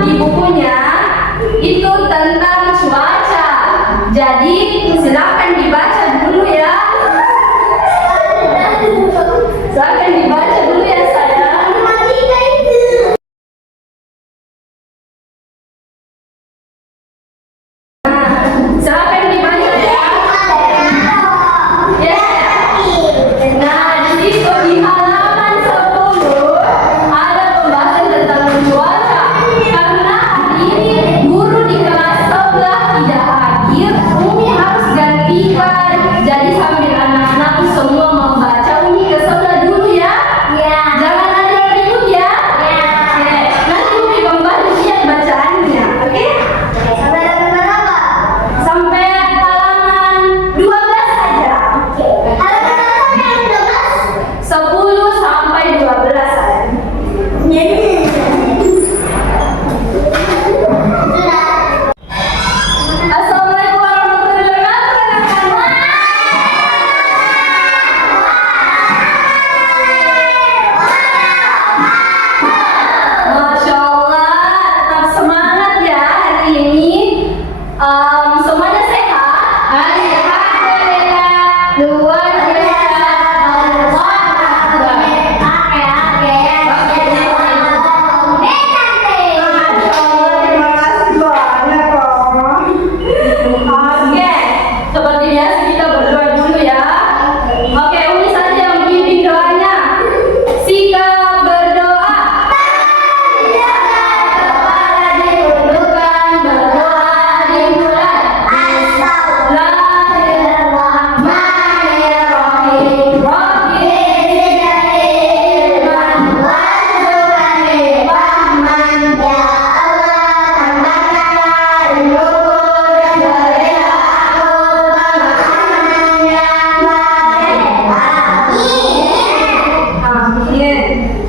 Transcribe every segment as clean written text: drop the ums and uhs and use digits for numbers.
Di bukunya itu tentang cuaca. Jadi silakan dibaca dulu ya. Silakan dibaca dulu ya sayang. Silakan dibaca ya. Ya. Nah, di situ di halaman 10 ada pembahasan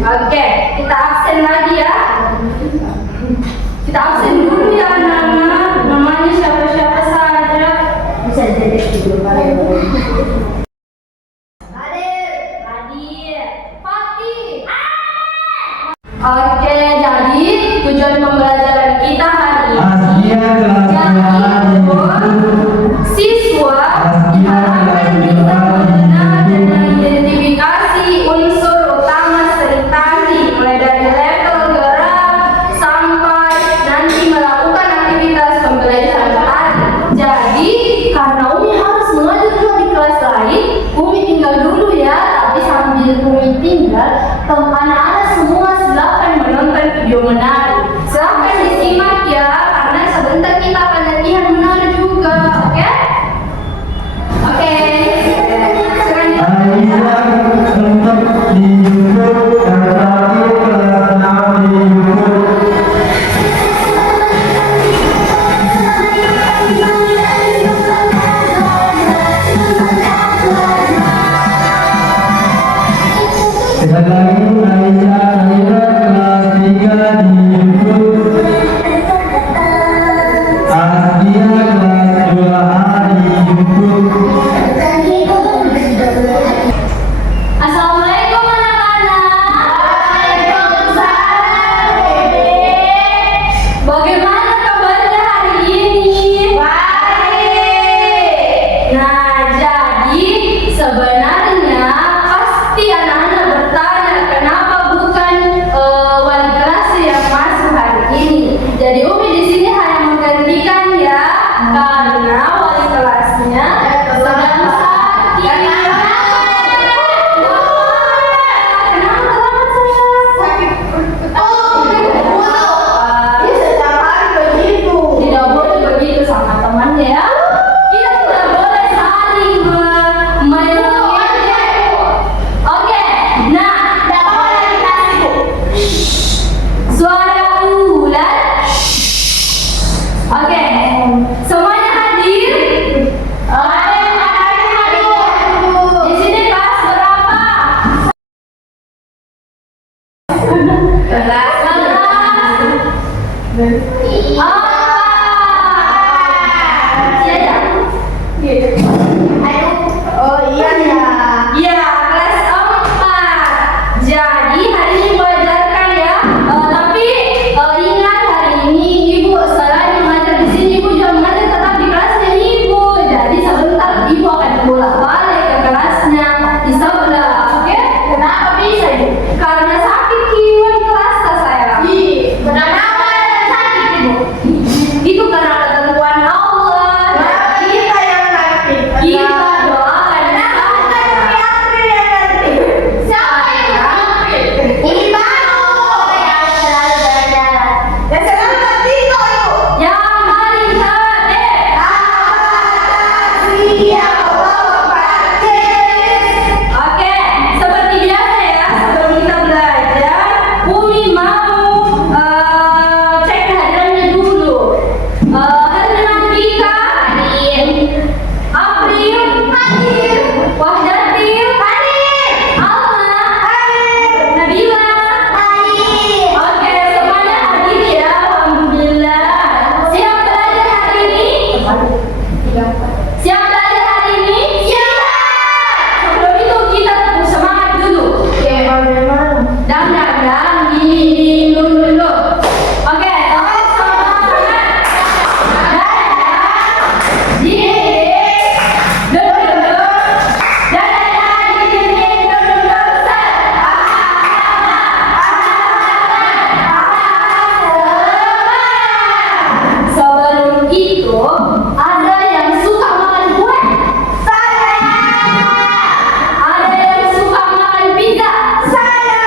Oke, kita absen lagi ya. Kita absen dulu ya anak-anak. Namanya siapa-siapa saja. Bisa jadi dulu Hadir. Fatih. Oke, jadi tujuan pembelajaran kita hari ini siswa diharapkan bisa mengenal dan mengidentifikasi unsur utama seni tari mulai dari level gerak sampai nanti melakukan aktivitas pembelajaran tari. Jadi karena Umi harus mengajar juga di kelas lain, Umi tinggal dulu ya. Tapi sambil Umi tinggal, anak-anak semua silakan menonton video menari. Silakan disimak ya, karena sebentar kita akan latihan menari juga, oke? Oke. Assalamualaikum anak-anak. Bagaimana kabarnya hari ini? Baik. Nah, jadi sebenarnya pasti anak-anak bertanya kenapa bukan wali kelas yang masuk hari ini. Jadi Umi di sini hanya menggantikan ya, karena wali kelasnya sedang sakit. Tidak boleh begitu sama temannya ya. Kita tidak boleh saling menyakiti. Oke, nah suara ular. Oke, semuanya hadir. Di sini kelas berapa? Kelas 4. Iya, kelas 4. Jadi hari ini belajarkan ya. Tapi ingat hari ini Ibu selain mengajar di sini, Ibu juga mengajar tetap di kelasnya Ibu. Jadi sebentar Ibu akan bolak-balik ke kelasnya di sebelah. Oke? Kenapa bisa Ibu? Karena sakit Ibu di kelas saya. Kenapa sakit Ibu? Itu karena ketentuan Allah. Kita yang sakit. Kita doakan siapa yang sakit? Ini baru yang selalu jalan-jalan. Yang selalu bertiga Ibu. Yang paling cantik. Oke, seperti biasa ya, sebelum kita belajar, Umi mau cek kehadirannya dulu. Hadiran Tika hadir, April hadir, Wahdatil hadir, Alma hadir, Nabila hadir. Oke, semuanya hadir ya, alhamdulillah. Siap belajar hari ini? Siap belajar hari ini? Siap. Sebelum itu kita tepuk semangat dulu. Oke, bagaimana? Dang di dulu. Oke, tepuk semangat. Sebelum itu ada yang suka makan kue? Saya. Ada yang suka makan pizza? Saya.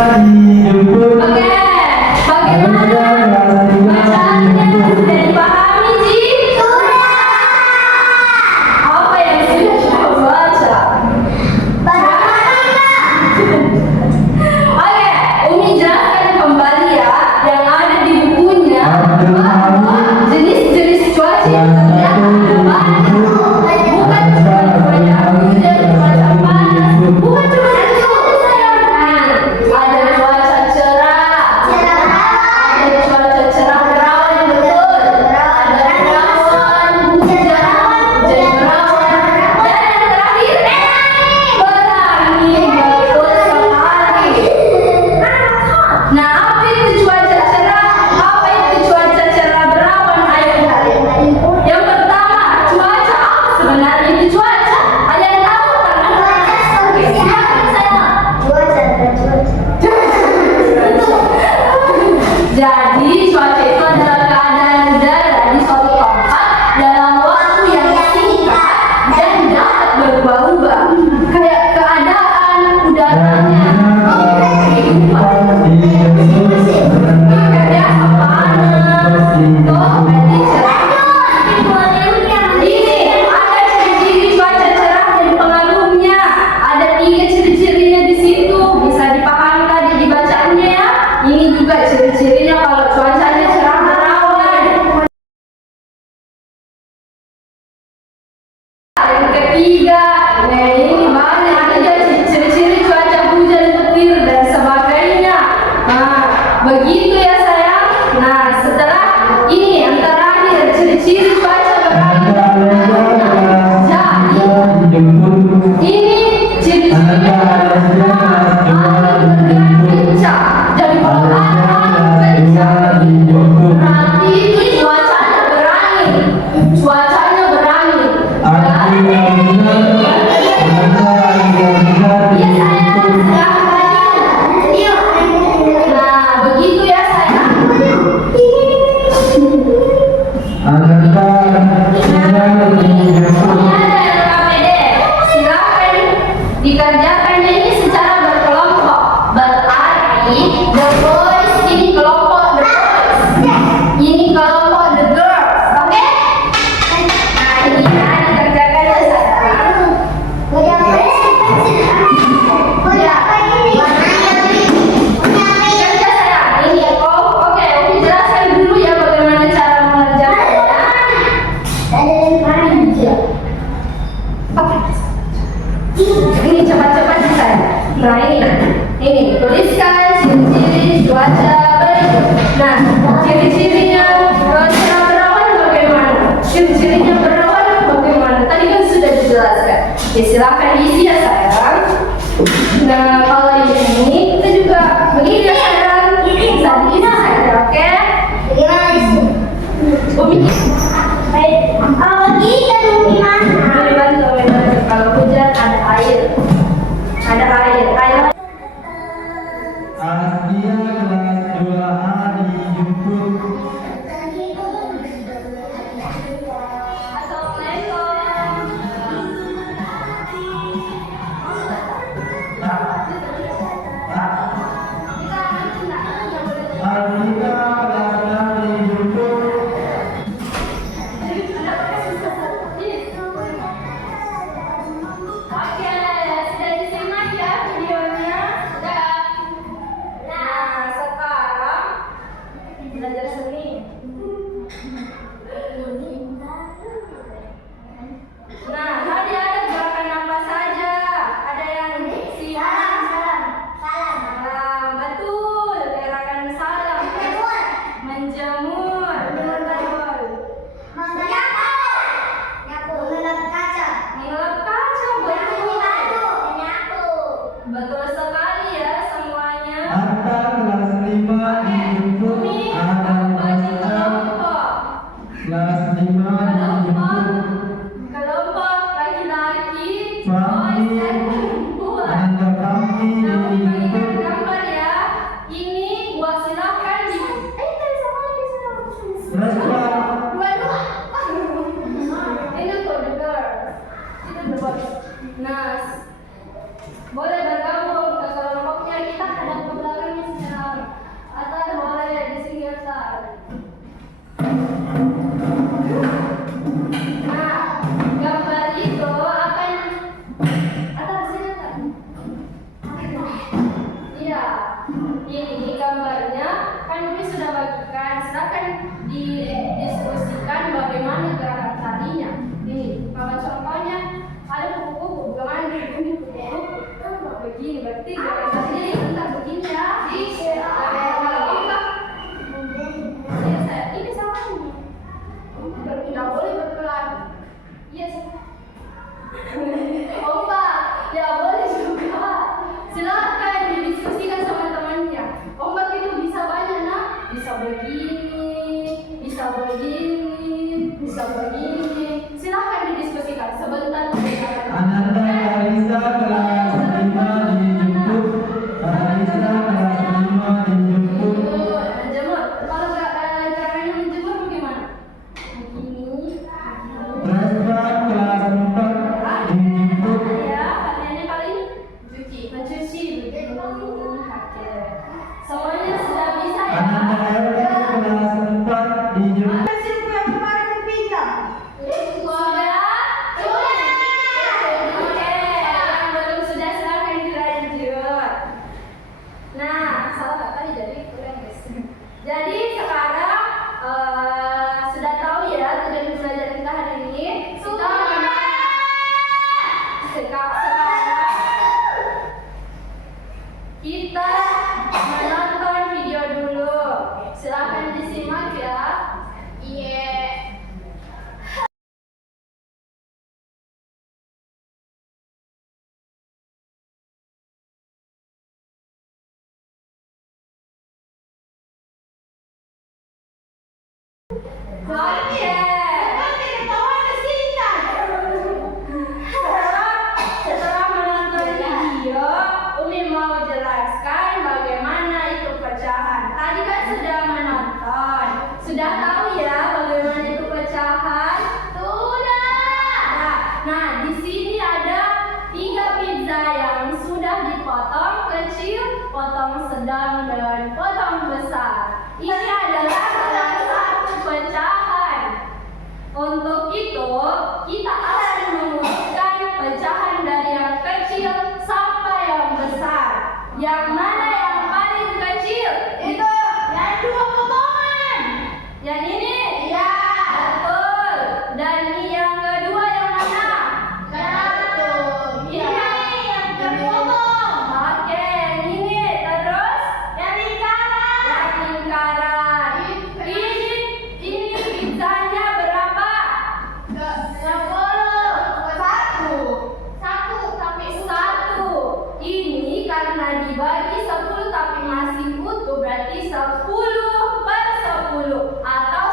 dijemput. Oke, bagaimana bacaannya? Sudah dipahami, Ji? Sudah. Apa yang sudah kita baca? Oke, Umi jelaskan kembali ya yang ada di bukunya bahwa jenis-jenis cuaca yang terjadi ada banyak. Bukan cuma cuaca hujan, cuaca panas, bukan cuma cuaca sayang. Ada cuaca cerah, ada cuaca cerah berawan, betul. Ada berawan, hujan, hujan berawan, dan yang terakhir berangin, betul sekali. Nah, apa itu cuaca cerah? Apa itu cuaca cerah berawan? Ayo. Yang pertama, cuaca apa sebenarnya itu cuaca? Ada yang tahu kan? Oke, silakan saya. Jadi cuaca itu adalah keadaan udara di suatu tempat dalam waktu yang singkat dan dapat berubah-ubah. Kayak keadaan udaranya, kehidupan. Kayak biasa panas, toh berarti cerah. Ini ada ciri-ciri cuaca cerah dan pengaruhnya. Ada 3 ciri-cirinya di situ. Bisa dipahami tadi di bacaannya ya. Ini juga ciri-cirinya kalau cuacanya cerah berawan. Yang ketiga, nah ini banyak juga ciri-ciri cuaca hujan petir dan sebagainya. Nah, begitu ya sayang. Nah, setelah ini yang terakhir ciri-ciri cuaca berangin dan berangin. Jadi ini ciri-cirinya adalah angin bergerak kencang. Jadi kalau ada angin kencang berarti itu cuacanya berangin. Cuacanya berangin. Iya sayang, nah begitu ya sayang. Ini ada yang KPD. Silakan dikerjakannya ini secara berkelompok. Berarti the boys ini kelompok the boys. Ini kelompok the girls. Oke? Nah ini ya dikerjakannya sayang. Kerja sayang. Ini ya kok. Oke, Umi jelaskan dulu ya bagaimana cara mengerjakannya. Oke. Ini cepat-cepat saya. Nah ini tuliskan ciri-ciri cuaca berikut. Nah, ciri-cirinya cuaca berawan bagaimana? Ciri-cirinya berawan bagaimana? Tadi kan sudah dijelaskan. Ya silakan isi ya sayang. Nah, kalau ini kita juga begini ya sayang. Bisa diisi saja, oke? Umi. Bantu. Kalau hujan ada air. Ada air. Asdia kelas 2A dijemput. Alika kelas 6 dijemput. Oke, sudah disimak ya videonya? Sudah. Nah, sekarang belajar seni. Nah, tadi ada gerakan apa saja? Ada yang simak. Salam. Betul. Gerakan salam. Menjemur. Betul. Mengelap kaca. Betul. Betul sekali ya semuanya. Atta kelas 5 dijemput. Ada Kelompok. kelas 5 dijemput. Kelompok laki-laki, Fahmi. boys dan perempuan. Ada Fahmi Nah, dijemput. bagikan gambar ya. Ini buat silakan di. Respon. Dua. Ini for the girls. Itu the boys. Nah, boleh bergabung ke kelompoknya, kita hadap ke belakang. didiskusikan bagaimana gerakan tadinya. Ini kalau contohnya ada kupu-kupu, bagaimana begini kupu-kupu begini, berarti gerakan tadinya ini entah begini ya. Ini sama ini. Tidak boleh berpelan. Iya sama. Ombak, ya boleh juga. Silakan didiskusikan sama temannya. Ombak itu bisa banyak nak, bisa begini, bisa begini, bisa begini. Silakan didiskusikan sebentar. Ananda Karisa kelas 5 dijemput. Karisa kelas 5 dijemput. Menjemur. Kalau caranya menjemur bagaimana? Begini. Respa kelas 4 dijemput. Ya, kalian kali ini mencuci begini. Oke. Semuanya sudah bisa ya? Ananda RT kelas 4 dijemput. Oke, yang belum sudah silakan dilanjut. Nah, salah tadi jadi kurang guys. Jadi sekarang sudah tahu ya tujuan belajar kita hari ini. Sekarang kita menonton video dulu. Silakan disimak ya. Iya. Oke. Setelah menonton video, Umi mau jelaskan bagaimana itu pecahan. Tadi kan sudah menonton, sudah tahu ya bagaimana itu pecahan? Sudah. Nah, di sini ada 3 pizza yang sudah dipotong kecil, potong sedang, dan potong besar. Ini adalah salah satu pecahan. Untuk itu, kita akan memutuskan pecahan dari yang kecil sampai yang besar. Yang mana yang paling kecil? Itu yang 2 potongan. Yang ini? Iya. Betul. Dan yang kedua yang mana? Ini yang terpotong. Oke, yang ini. Terus? Yang lingkaran. Yang lingkaran. Ini pizzanya berapa? 1. Ini karena dibagi 10 tapi masih utuh, berarti 10/10 atau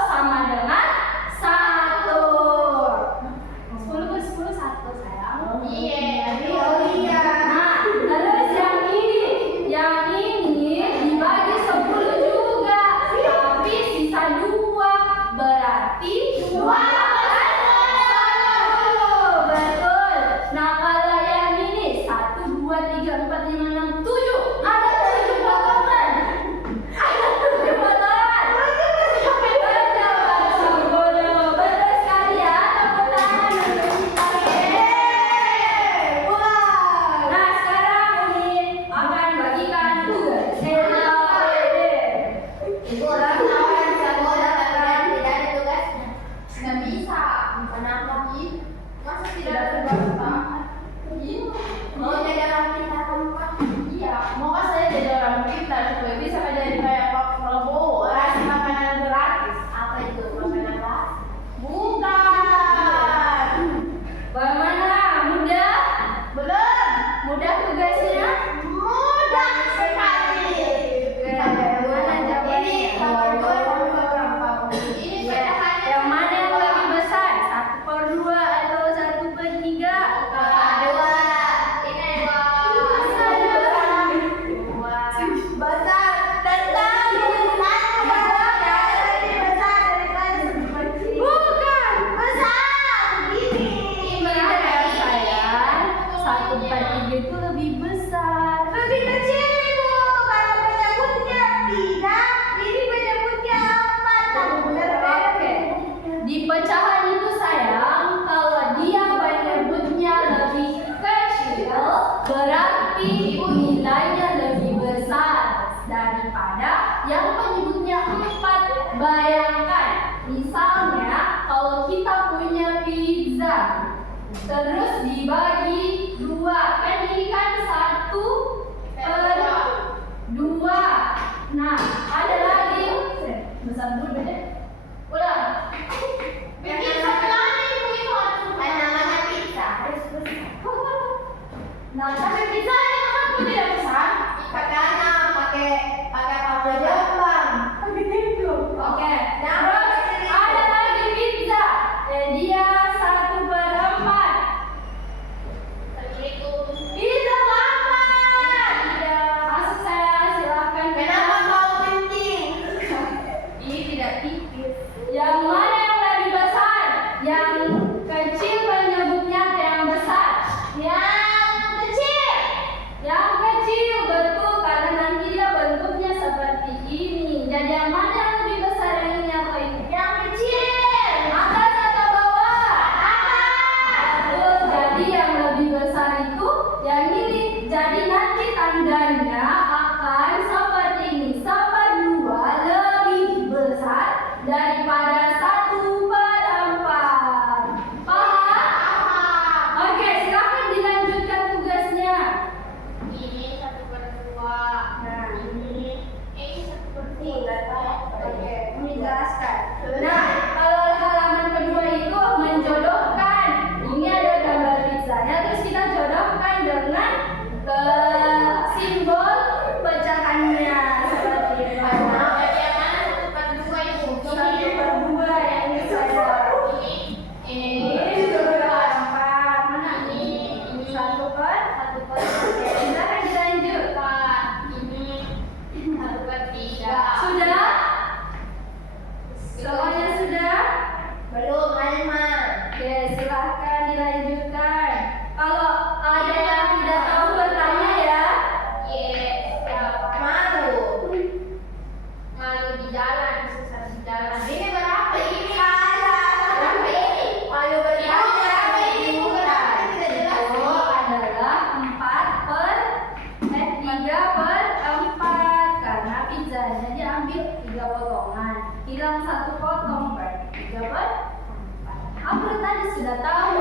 Aku tadi sudah tahu.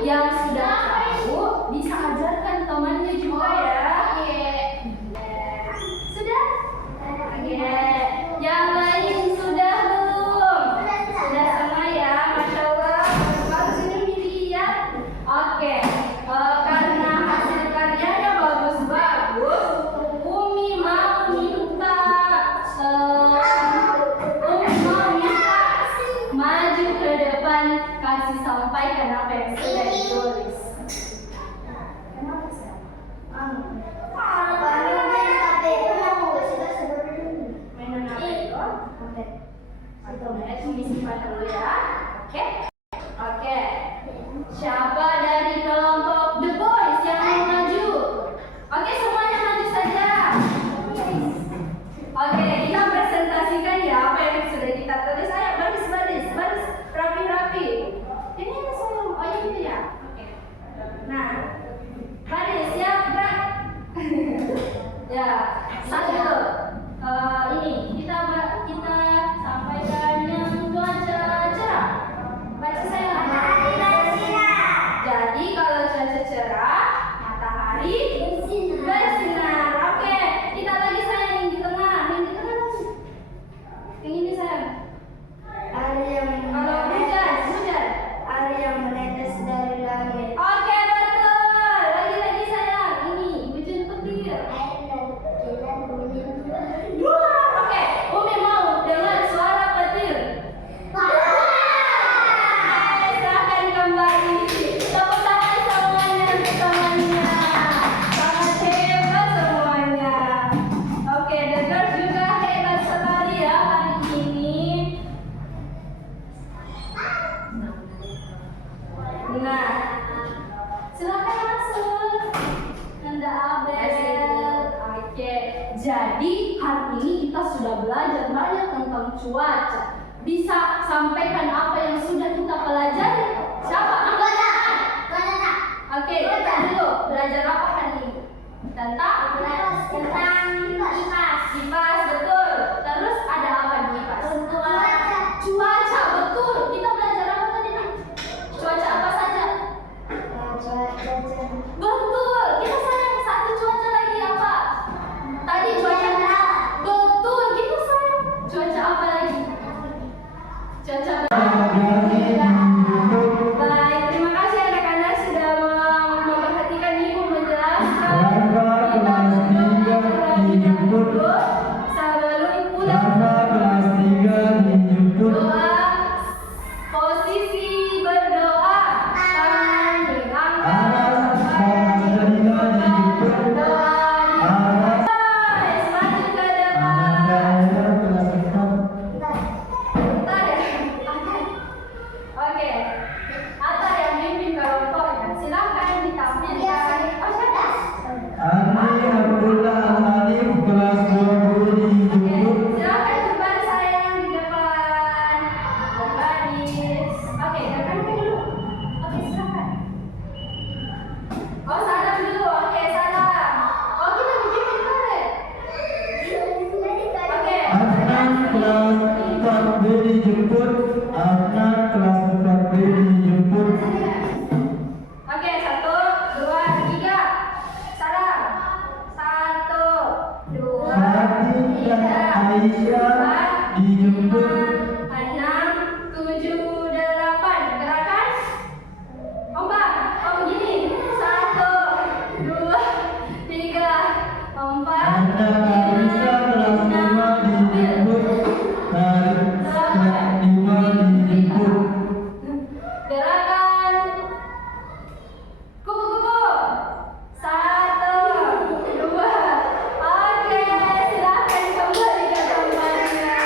Yang sudah tahu bisa ajarkan temannya juga ya. Sudah? Oke. Yang lain sudah belum? Sudah semua ya, Masya Allah. Bagus ini dilihat. Oke. Karena hasil karyanya bagus-bagus, Umi mau minta maju ke depan, kasih sampaikan apa yang sudah ditulis. Kenapa sih? Mainan apa itu? Oke. Atau disimpan dulu ya. Oke. Oke. Siapa dari kelompok The Boys yang mau maju? Oke, semuanya maju saja. Oke, kita presentasikan ya apa yang sudah kita tulis. Ayo baris, rapi. Ini ada saya. Oh ini ya. Oke. Nah, baris siap gerak. Ya, satu. Ini kita sampaikan yang cuaca cerah. Baca saya. Jadi kalau cuaca cerah, matahari bersinar. Oke, kita lagi sayang yang di tengah lagi. Yang ini sayang. Kalau hujan. Air yang menetes dari langit. Oke, betul. Lagi sayang. Ini hujan petir. Oke, Umi mau dengar suara petir. Silahkan kembali. Tepuk tangan semuanya untuk temannya. Sangat hebat semuanya. Oke, The Girls juga hebat sekali ya hari ini. Nah, silakan masuk. Anda Abel. Oke, jadi hari ini kita sudah belajar banyak tentang cuaca. Bisa sampaikan apa yang sudah kita pelajari? Siapa? Oke, kita dulu belajar apa hari ini? Tentang kipas, betul. Terus ada apa di kipas? Cuaca, betul. Kita belajar apa tadi? Cuaca apa saja? Betul. Kita sayang satu cuaca lagi apa? Tadi cuaca. Betul. Kita sayang cuaca apa lagi? Cuaca. Baik, terima kasih anak-anak sudah memperhatikan Ibu menjelaskan. Kita dulu sebelum pulang. Doa, posisi berdoa, tangan diangkat, berdoa, maju ke depan. Bentar ya. Oke. Atta yang mimpin kelompoknya, silakan ditampilkan. Oh siapa? Oke, silakan berbaris sayang di depan. Berbaris. Oke, depan dulu. Oke, silakan. Oh, salam dulu. Oke, salam. Oh, kita bikin boleh. Oke. Oke, 1, 2, 3. Salam. 1, 2, 3, 4, 5, 6, 7, 8. Gerakan. Ombak. Oh, begini. 1, 2, 3, 4, 5, 6, 7. Gerakan kupu-kupu. 1, 2. Oke, silakan kembali ke tempatnya.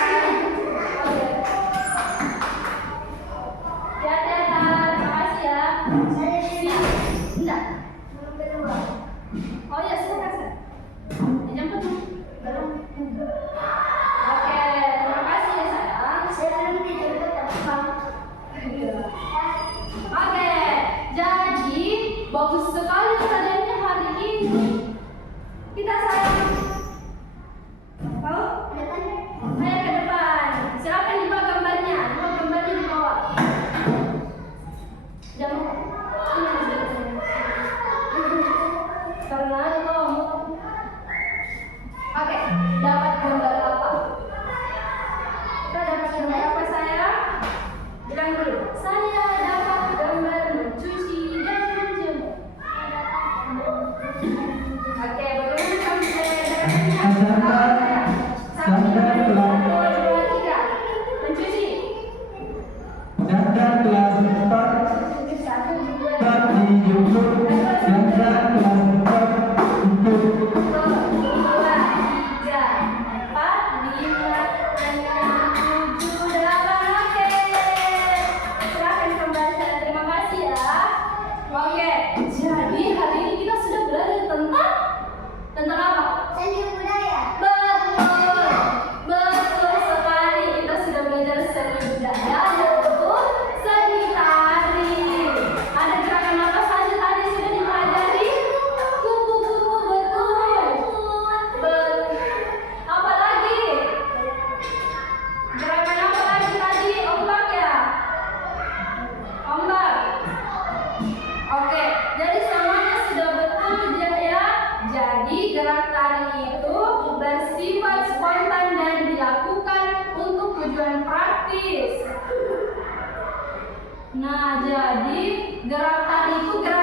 Nah, jadi gerak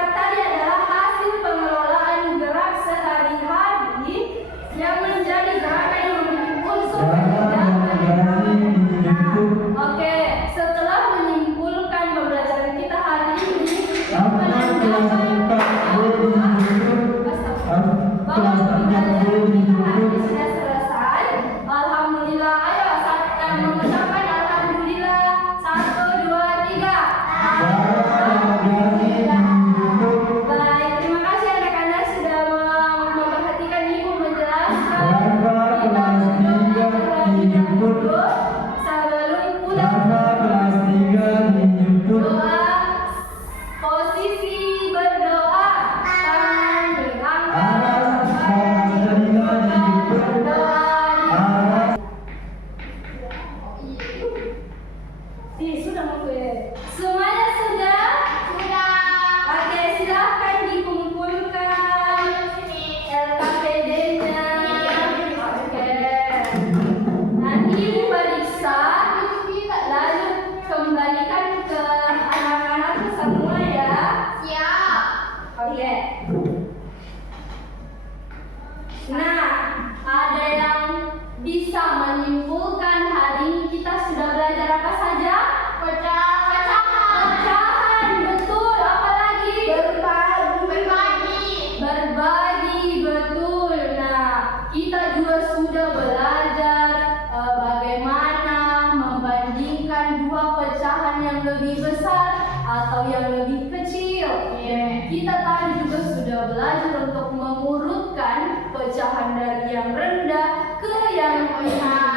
tadi adalah hasil pengelolaan gerak sehari-hari yang menjadi gerakan yang memiliki unsur kegiatan. Oke, setelah menyimpulkan pembelajaran kita hari ini, menandakan bahwa pembelajaran kita hari ini sudah selesai. Alhamdulillah, ayo kita mengucapkan alhamdulillah. 1, 2, 3. Baik, terima kasih anak-anak sudah memperhatikan ibu menjelaskan. Kita sudah terlebih dahulu sebelum pulang. Doa, posisi berdoa, tangan diangkat, berdoa. Sudah mau semuanya sudah? Sudah. Oke, silahkan dikumpulkan LKPD-nya. Oke. Nanti ibu periksa, lalu kembalikan ke anak-anak semua ya. Siap. Oke. Nah, ada yang bisa menyimpulkan hari ini kita sudah belajar apa saja? Pecahan, betul. Apa lagi? Berbagi, betul. Nah, kita juga sudah belajar bagaimana membandingkan dua pecahan yang lebih besar atau yang lebih kecil. Kita tadi juga sudah belajar untuk mengurutkan pecahan dari yang rendah ke yang tinggi.